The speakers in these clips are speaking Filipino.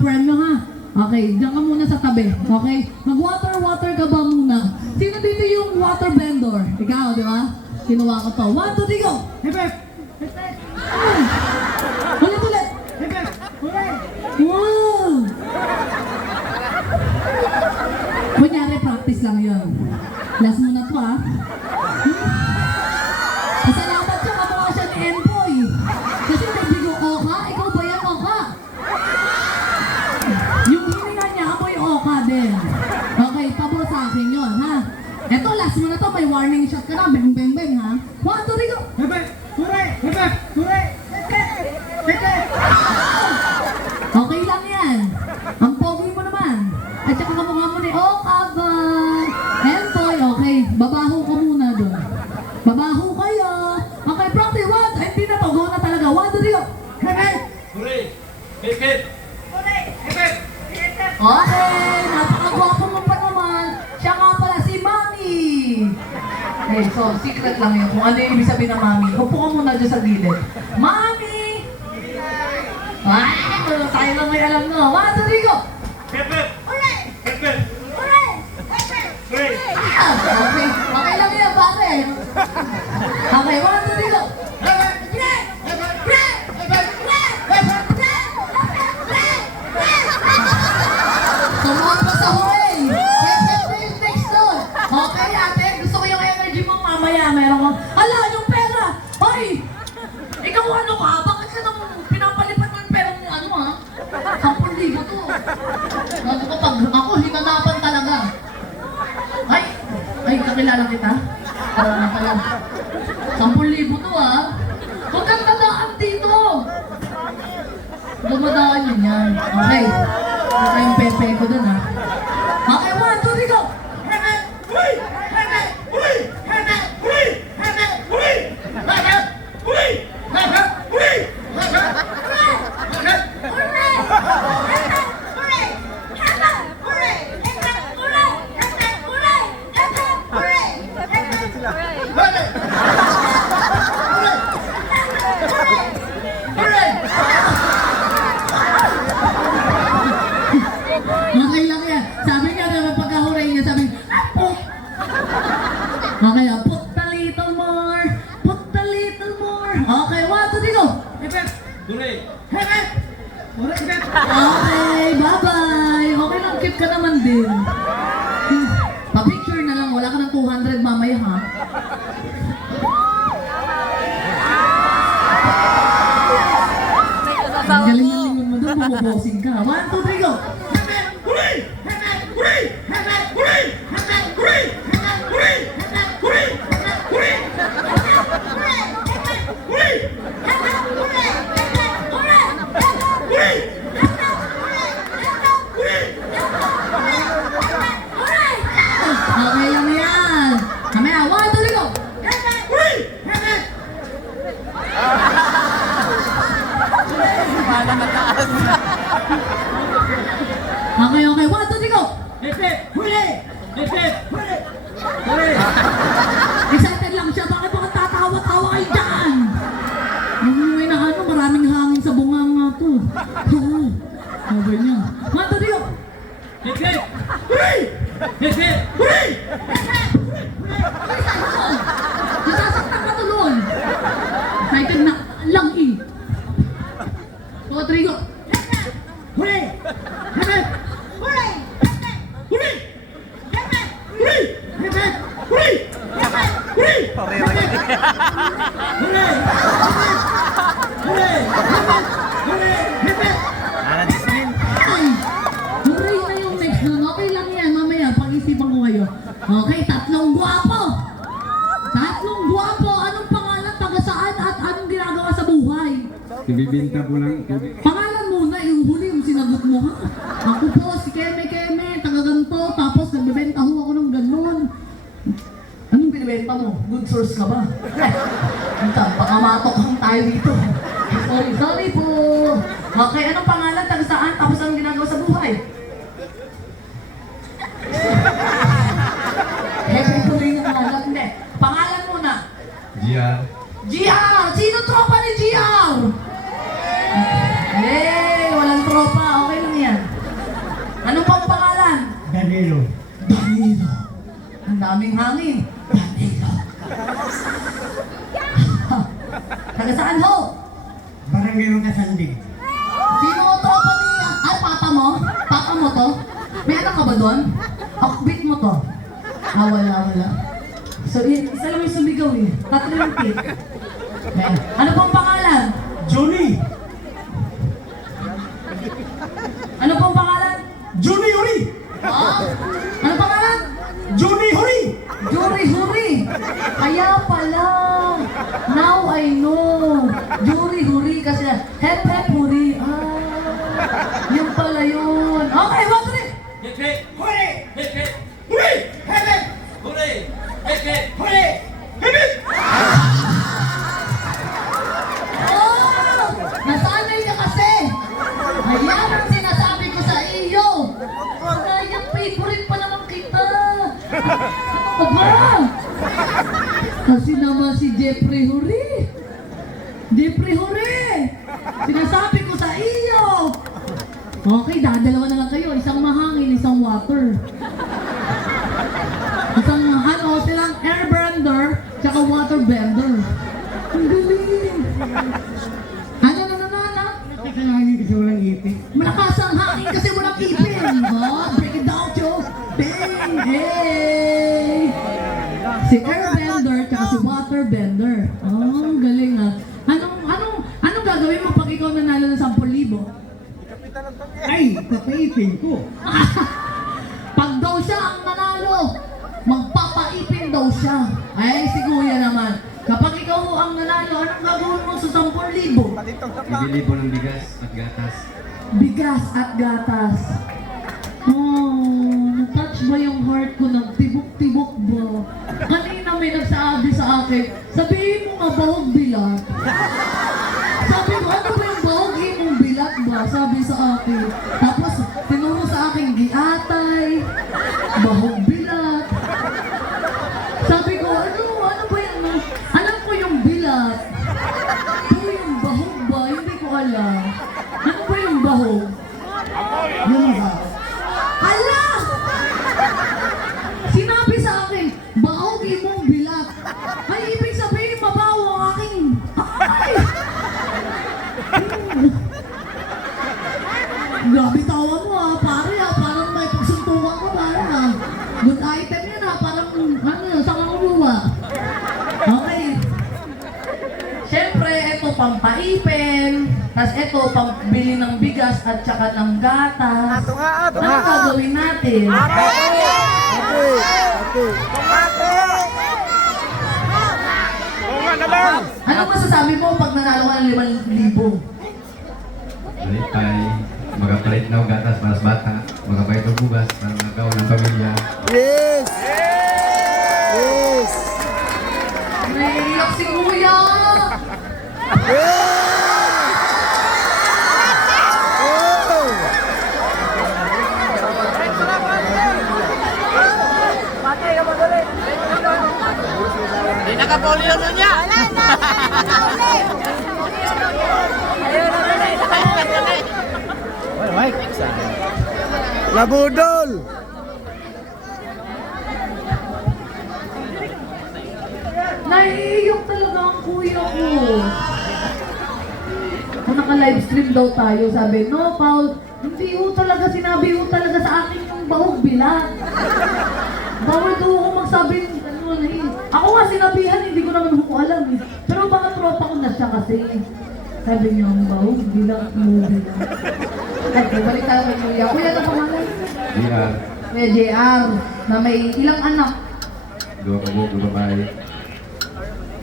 premyo ha. Okay, diyan ka muna sa tabi. Okay? Mag-water ka ba muna? Sino dito yung water vendor? Ikaw, di ba? Kinuha ko to. 1, 2, 3, go! Hip hip! Ulit! Hip hip! Hooray! Wow! Kunyari, practice lang yun. Last muna to ha. Pasalamat siya, kamukha siya ni Empoy. Kasi nagbigo Oka, ikaw ba yan Oka? Yung hininga niya, amoy Oka din. Okay, pabor sa akin yun ha. Eto, last mo na to, may warning shot ka na. Beng, beng, beng ha. 1, 2, 3, go! Hip hip! Hooray! Hip hip! Hooray! Hip hip! Hip hip! Okay lang yan. Ang pogi mo naman. At saka kamukha mo ni Oka ba? Empoy, okay. Babaho ka muna doon. Babaho kayo. Okay, practice. 1, hindi na to. Go na talaga. 1, 2, 3, go! Hip hip! Hooray! Hip hip! Hooray! Hip hip! Hip hip! Okay, napakagwapo mo pa naman. Siya nga pala si Mami. Okay, so secret lang yun. Kung ano yung ibig sabihin ng Mami. Upo ka muna dyan sa gilid. Mami! Wow! Tayo lang may alam no. 1, 2, 3, go! Hip hip! Hooray! Hip hip! Hooray! Hip, hip! Hooray! Ah, okay. Okay lang yan, pare. Okay, 1, 2, 3, go! Tumuha pa sa huli. Next doon. Okay, ate. Gusto ko yung energy mo mamaya. Meron ko. Ala, yung pera. Hoy! Ikaw ano ka? Bakit ka nang pinapalipan mo yung pera mo ano ha? 10,000 to. Ano ko pag ako, hinanapan talaga. Ay, kakilala kita? Parang na pala. 10,000 to ha. Huwag kang tadaan dito. Dumadaan yun yan. Okay. Okay yung pepe ko dun ha. Okay, 1, 2, 3, go! Hooray! Hooray! Hooray! Hooray! Hooray! Hooray! Okay lang yan. Sabi niya naman pagkahuray niya, sabi niya, put! Okay, put a little more. Put a little more. Okay, 1, 2, 3, go! Hip hip! Hooray! Hip hip! Hooray! Hip hip! Okay, bye-bye. Okay lang, cute ka naman din. Pa-picture na lang, wala ka ng 200 mamaya ha. Ang galing-galing mo doon, bumubosing ka. 1, 2, 3, go! Hooray! Hooray! Hooray! Hooray! Hooray! Hooray! Hooray! Hooray! Hooray! Okay lang yan. Mamaya, 1, 2, 3, go! Hooray! Okay, 1, 2, 3, go! Hip hip! Hooray! Hip hip! Hooray! Hooray! Excited lang siya. Bakit baka tatawa-tawa kayo dyan? May na ano, maraming hangin sa bungang nga to. Sabi niya. 1, 2, 3, go! Hip hip! Hooray! Hip hip! Hooray! Nasasaktan ka tuloy. Excited na lang eh. 2, 3, go! Hooray! Hip hip! Hooray! Hip hip! Hooray! Hooray! Hooray! Hooray! Hooray! Hip hip! Ay! Hooray na yung next nun. Okay lang yan. Mamaya, pag-isipan ko kayo. Okay, tatlong guwapo. Tatlong guwapo. Anong pangalan, taga saan, at anong ginagawa sa buhay? Ibibinta ko lang. Pangalan muna, yung huli yung sinagot mo ha. Ako po, si Keme, taga ganito, tapos nagbebenta ho ako ng ganon. Anong binibenta mo? Good source ka ba? Baka matokhang tayo dito. Sorry po. Okay, anong pangalan, taga saan, tapos anong ginagawa sa buhay? Tuloy na pangalan, hindi. Pangalan muna. Gia. GR! Sino tropa ni GR? Hey, walang tropa. Okay lang yan. Danilo. Danilo. Ang daming hangin. Danilo. Taga saan ho? Barangay Makasandig. Sino ang tropa ni... Ah, papa mo? Papa mo to? May anak ka ba doon? Akbit mo to? Ah, wala. So, isa lang yung sumigaw eh. Tatlo yung tip. Okay. Ano pong pangalan? Johnny. Ano pong pangalan? Johnny Huri. Ah? Ano pangalan? Johnny Huri. Juri Huri. Kaya pala. Now I know. Juri Huri kasi hep hep huri. Ah. Yun pala yun. Okay, one, three. Hip hip, Huri. hip hip, Huri. Hebe. hooray! Hip hip, Huri. Hebe. Oh! Nasanay ka kasi. Ayan ang sinasabi ko sa iyo. Sayang, favorite pa naman kita. Ano ba? Kasi naman si Jeffrey Huri. Jeffrey Huri! Sinasabi ko sa iyo. Okay, dadalawa na lang kayo. Isang mahangin, isang water. Isang silang airbender, tsaka water bender. Ang galing. Ano? Kasalanan kasi walang ipin. Malakas ang hangin kasi walang ipin. Oh, break it down, Joe. Bang! Hey! Si airbender, tsaka si water bender. Oh, ang galing ah. Anong gagawin mo pag ikaw nanalo ng 10,000? Ay, papaipin ko. Pag daw siya ang nanalo, magpapaipin daw siya. Ay, si Kuya naman. Kapag ikaw ang nanalo, anong gagawin mo sa 10,000? Bibili po ng bigas at gatas. Bigas at gatas. Oh, na-touch ba yung heart ko ng tibok-tibok ba? Kanina may nagsabi sa akin, sabihin mo nga bahog bilat. Sabi ko, ano ba yung bahog imong bilat ba? Sabi sa akin. Tapos, tinuro sa akin, giatay, bahog bilat. Sabi ko, ano ba yung, alam ko yung bilat. Pero yung bahog ba, hindi ko alam. Ano ba yung bahog? Yung ba? Ala! Sinabi sa akin, bahog imong bilat. Ay, ibig sabihin, mabaho ang aking... Ay! Grabe tawa mo ah, pare ah. Parang may pagsuntukan ko pare ah. Good item yan ah. Parang, sa kakuluwa. Okay. Siyempre, ito pampaipin. Tapos ito, pambili ng bigas at saka ng gatas. Ano gagawin natin? Ano masasabi mo pag nanalo ka ng 5,000? Malipay, magapalit na ang gatas para sa bata, magapait ng bugas para magagawa ng pamilya. Naiiyak si Kuya! di nakapolio na niya! Labudol! Naiiyak talaga ang kuya ko. Kung naka-livestream daw tayo, sabi, no, Paul, hindi ho talaga, sinabi ho talaga sa akin yung bahog bilat. Bawal daw ako magsabi ng ganun eh. Ako nga sinabihan, hindi ko naman ko alam eh. Pero baka tropa ko na siya kasi. Sabi niya, ang bahog bilat, movie lang. Ay, balik tayo kay kuya. Kuya na pangalan? Diyan, Kuya JR, na may ilang anak. 2 kabo, 2 babae.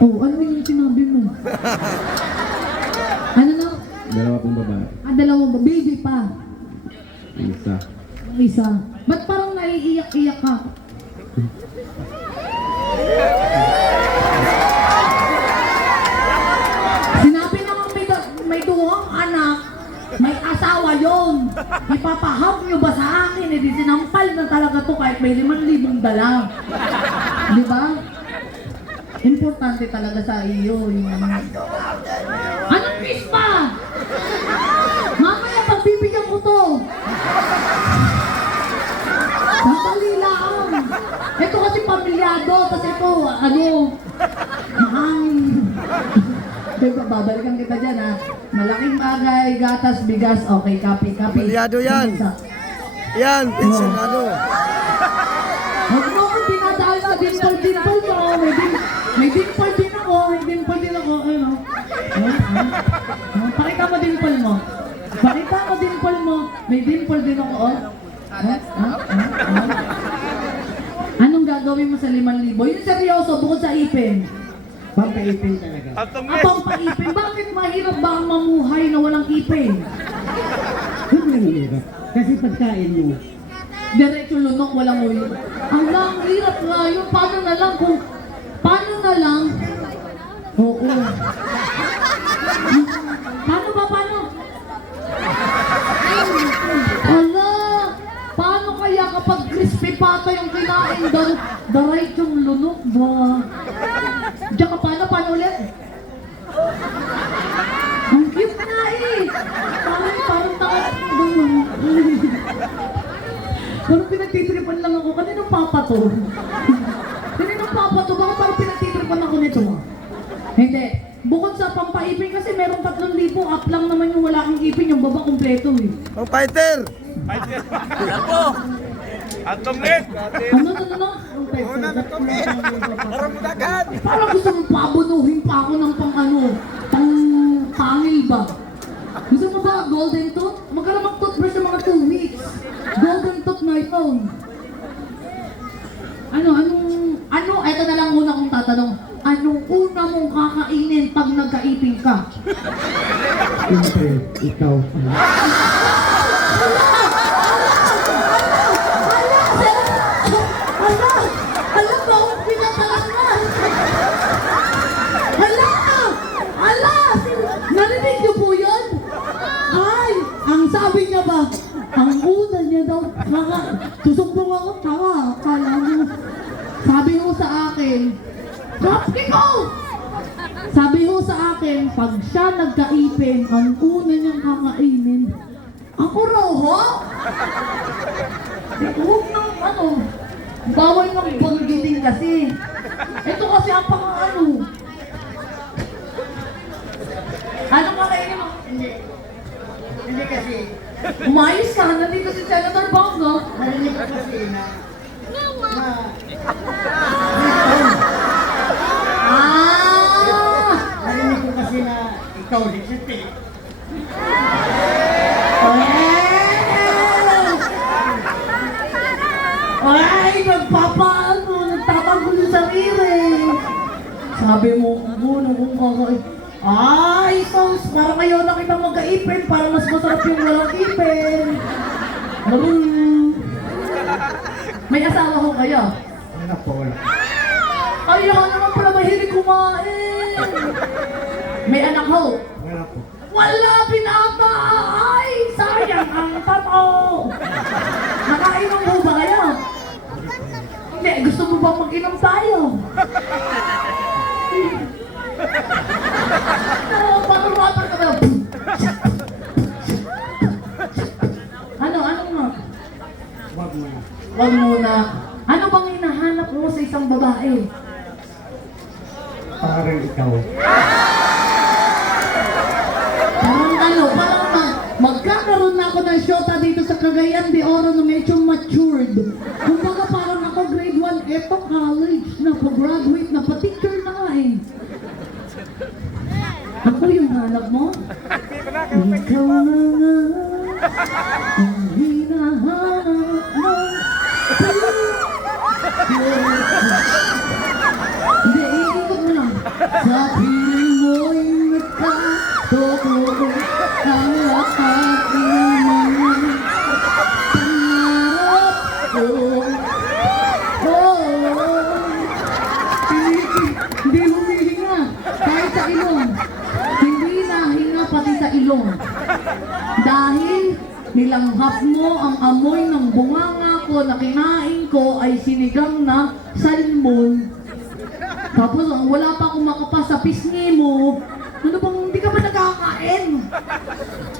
Oh, ano yung sinabi mo? Ano na? 2 pong babae. Ah, 2 ba? Baby pa. Isa. Ang isa. Ba't parang naiiyak-iyak ka? Sinabi naman may 2 anak, may asawa yon. Ipapahap nyo ba sa akin? Eh, di sinampal na talaga to kahit may 5,000 dala. Di ba? Importante talaga sa iyo yung anong kiss pa? Mamaya pagbibigyan ko to. Sandali lang. Ito kasi pamilyado, tapos ito, Diba, babalikan kita dyan ha. Malaking bagay, gatas, bigas, okay, copy. Pamilyado yan. Yan, pensionado. Huwag mo akong dinadaan na dimple mo. May dimple din ako. Ano? Pakita mo dimple mo. May dimple din ako, oh. Anong gagawin mo sa 5,000? Yung seryoso, bukod sa ipin. Pampaipin talaga. Pampaipin? Bakit mahirap ba ang mamuhay na walang ipin? Huwag lang hirap. Kasi pagkain mo. Diretso lunok, walang ulo. Ang hirap nga yun. Paano na lang? Oo. Paano? Paano kaya kapag crispy pata yung kinain, diretsong lunok ba? Diyan ka paano ulit? Ang cute nga eh. Parang parang pinagtitripan lang ako. Kaninong papa to? Baka parang pinagtitripan ako nito. Hindi. Bukod sa pampaipin kasi merong 3,000 up lang naman yung wala kang ipin. Yung baba kompleto eh. Pang fighter! Ako! Antong net! Ano? Parang gusto mong pabunuhin pa ako ng pangil ba? Gusto mo ba golden tooth? Magkala mag-toothbrush sa mga 2 weeks. Golden tooth na ito. Ito na lang muna kong tatanong. Anong una mong kakainin pag nagkaipin ka? Siyempre, ikaw. Alam ba akong pinatalangan? Narinig niyo po yun? Ay, ang sabi niya ba, ang una niya daw, susumbong ako, tawa, akala mo. Sabi ho sa akin, Dropkick ko! Sabi ho sa akin, pag siya nagkaipin, ang una niyang kakainin, ako raw ho? Huwag nang bawal ng banggitin kasi. Ito kasi ang Anong kakainin mo? Hindi kasi, Umayos ka, nandito si Senator Bongo. narinig ko kasi na narinig ko kasi na ikaw di siya. Ay, nagtatagulo yung sarili. Sabi mo, kung kakain. Ay, sos, parang ayaw na kita magkaipin, para mas masarap yung walang ipin. May asawa ho kayo? Wala po, wala. Ay, ako naman pala mahilig kumain. May anak ho? Wala po. Wala, binata! Ay, sayang ang tato! Nakainom ho ba kayo? Hindi, gusto mo ba mag-inom tayo? Patur-patur ka daw. Ano nga? Wag mo na. Wag muna. Ano bang hinahanap mo sa isang babae? Parang ikaw. Parang magkakaroon na ako ng shota dito sa Cagayan de Oro na medyo matured. Kumbaga parang ako grade 1, eto college na, pag-graduate na, pa-teacher na nga eh. Ako yung hanap mo? Ikaw na nga ang hinahanap mo. Hindi, iikot mo lang. Sa piling mo'y nagkatotoo ang lahat ng mga pangarap ko. Hindi humihinga kahit sa ilong. Hindi nahinga pati sa ilong. Dahil nilanghap mo ang amoy ng bunganga ko na kinain ko ay sinigang na salmon. Tapos wala pa akong makapas sa pisngi mo. Ano bang hindi ka ka ba nakakain?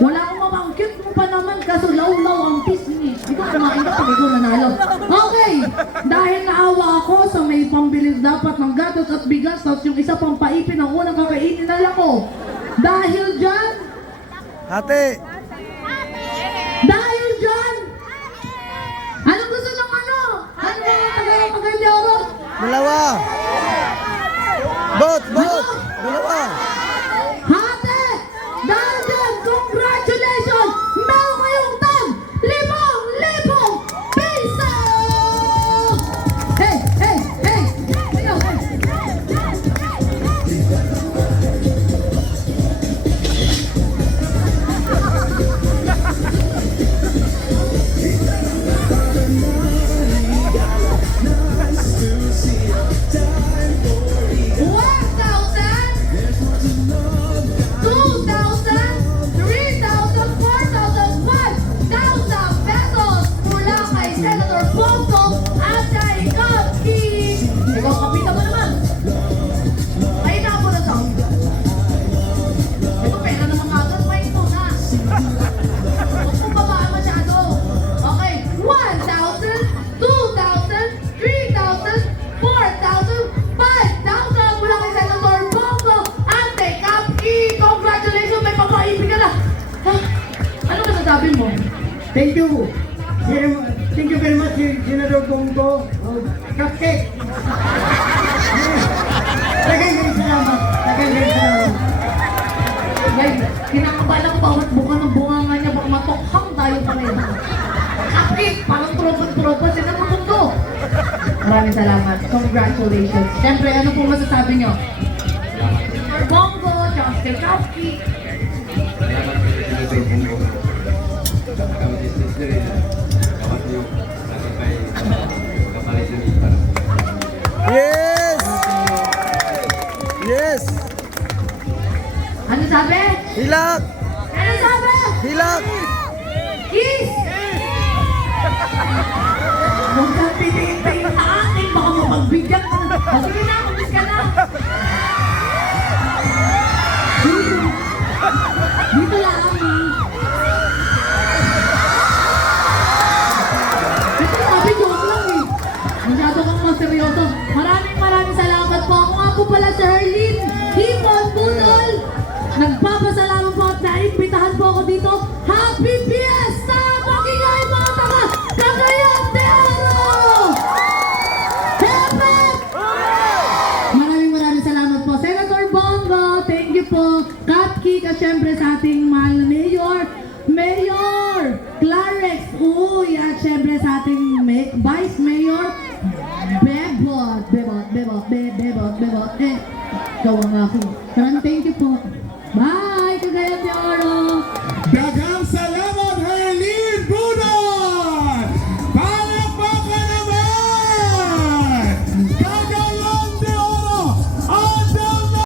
Wala akong mamang cute mo pa naman, kaso law-law ang pisngi. Ikaw kumain ka pag ikaw nanalo. Okay, dahil naawa ako sa may pambili dapat ng gatos at bigas, tapos yung isa pang paipin ang unang kakainin na lang ko. Dahil dyan, Ate. dahil dyan, anong gusto ng ano? Ano ba ang tagay ni Oro? Dalawa. Bot. Dalawa. Hate! Dahil dyan, congratulations! Meron kayong tag 5,000 piso! Hey! Ayaw, hey! Sabi mo, Thank you. Thank you very much, Senador Bongo. Cupcake. Nagagay salamat. guys, kinakabalan ko bawat buka ng bunganga niya, baka matokhang tayo pa rin. Kapit, parang tropa, sila ng mundo. Maraming salamat. Congratulations. Siyempre, ano po masasabi niyo? Sir Bongo, Justin Kapki. Salamat sa Senator Bongo. Kami distance na rin. Kapat niyo. Nakipay. Kapalit na niyo para. Yes. Ano sabi? Hilak. Ano sabi? Hilak. Kiss! Huwag kang titingin sa akin, baka mapagbigyan ka na. O sige na, umis ka na. Dito lang. Ito sabi, joke lang eh. Masyado kang seryoso. Maraming salamat po. Ako nga po pala si Herlin Hipon Budol. Nagpapasalamat po at naimbitahan po ako dito. Happy Fiesta! Pakingay mga taga Cagayan de Oro! Hepe! Maraming salamat po. Senator Bongo, thank you po. Cupcake at syempre sa ating mahal na Mayor Clarex, uy, at syempre sa ating Vice Mayor Bebot, ikaw ang ako.